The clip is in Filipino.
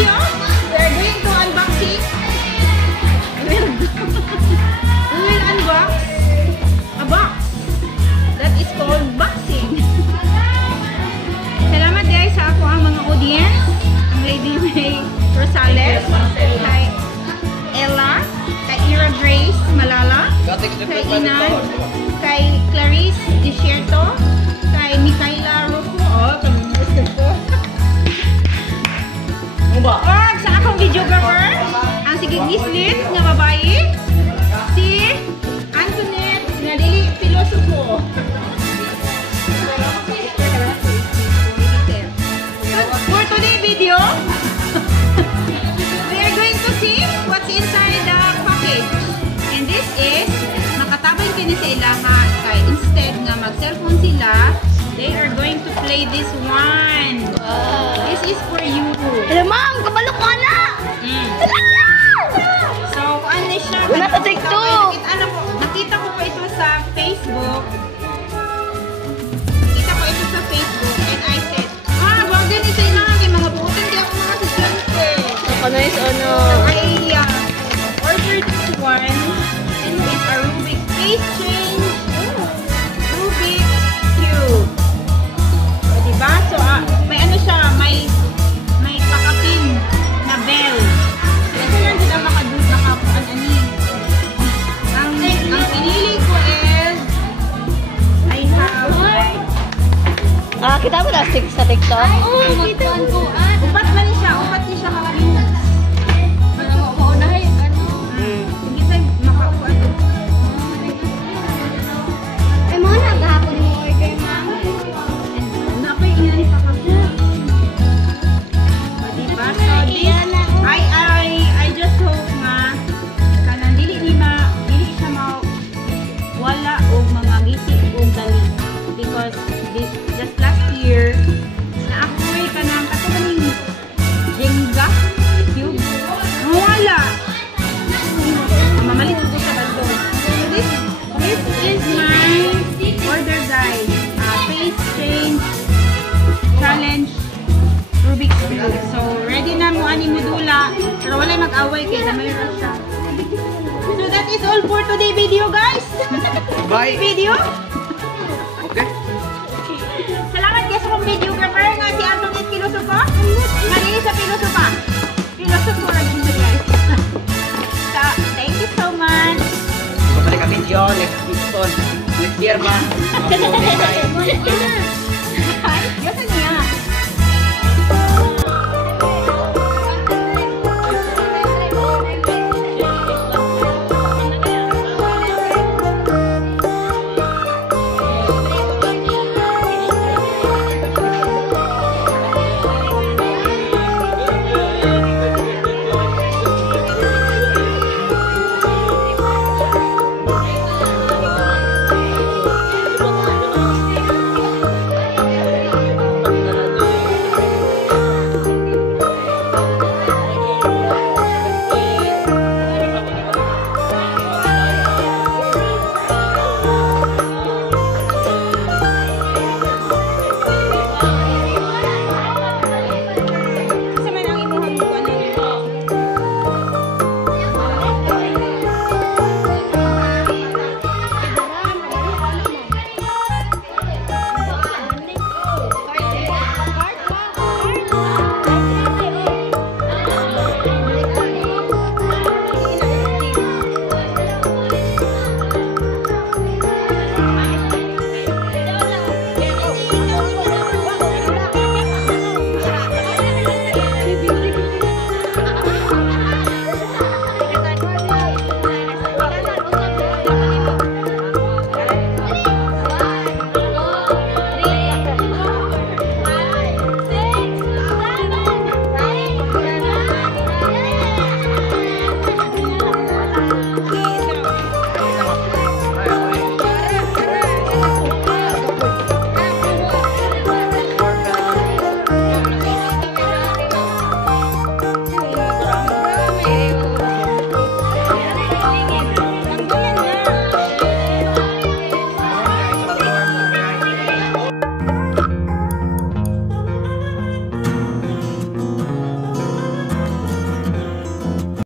video. We are going to unboxing. We will unbox a box that is called boxing. Salamat guys sa ako ang mga audience. Ang Lady May Rosales, kay Ella, kay Ira Grace Malala, kay Inan, kay Clarice Desierto, kay Micaela Rufo, sa akong videographer, ang sige gislit nga babae, si Antoinette nga dili filosofo. For today's video, we are going to see what's inside the package. And this is, makatabang kini sa ilaha, kay instead nga mag-cellphone sila, they are going to play this one. This is for you. Hello, ma'am! Kabalo ko na! So, ano siya? Wala sa TikTok! Nakita ko pa ito sa Facebook. Nakita ko ito sa Facebook. And I said, bagay ni sa ilangan kay mga buotan. Hindi ako mga susyante. Ako na is ano. I ordered this one. And it's a Rubik face change. Rubik Cube. O, diba? So, may ano siya, may pakapin na bell. Ito lang sila makapuan ani. Ang pinili ko is I have Kita mo na sa TikTok? matuan ko. Upat man siya. Upat niya siya kakabinas. Maunahin. Hindi tayo makapuan. Ay, mga naghahapon mo order, ma'am. Napay inani pakapin. Diba? So this, I just hope nga kanang dili siya wala og mga gisi og dali. Because just last year na ako'y kanang katuganing Jenga cube. Wala. Mamalit ko sa bandong. So this is my order guide. Face change challenge Rubik's Cube. So ready na mo ani modula. Pero wala mag-away kay na mayroon siya. So that is all for today video guys. Bye. Video.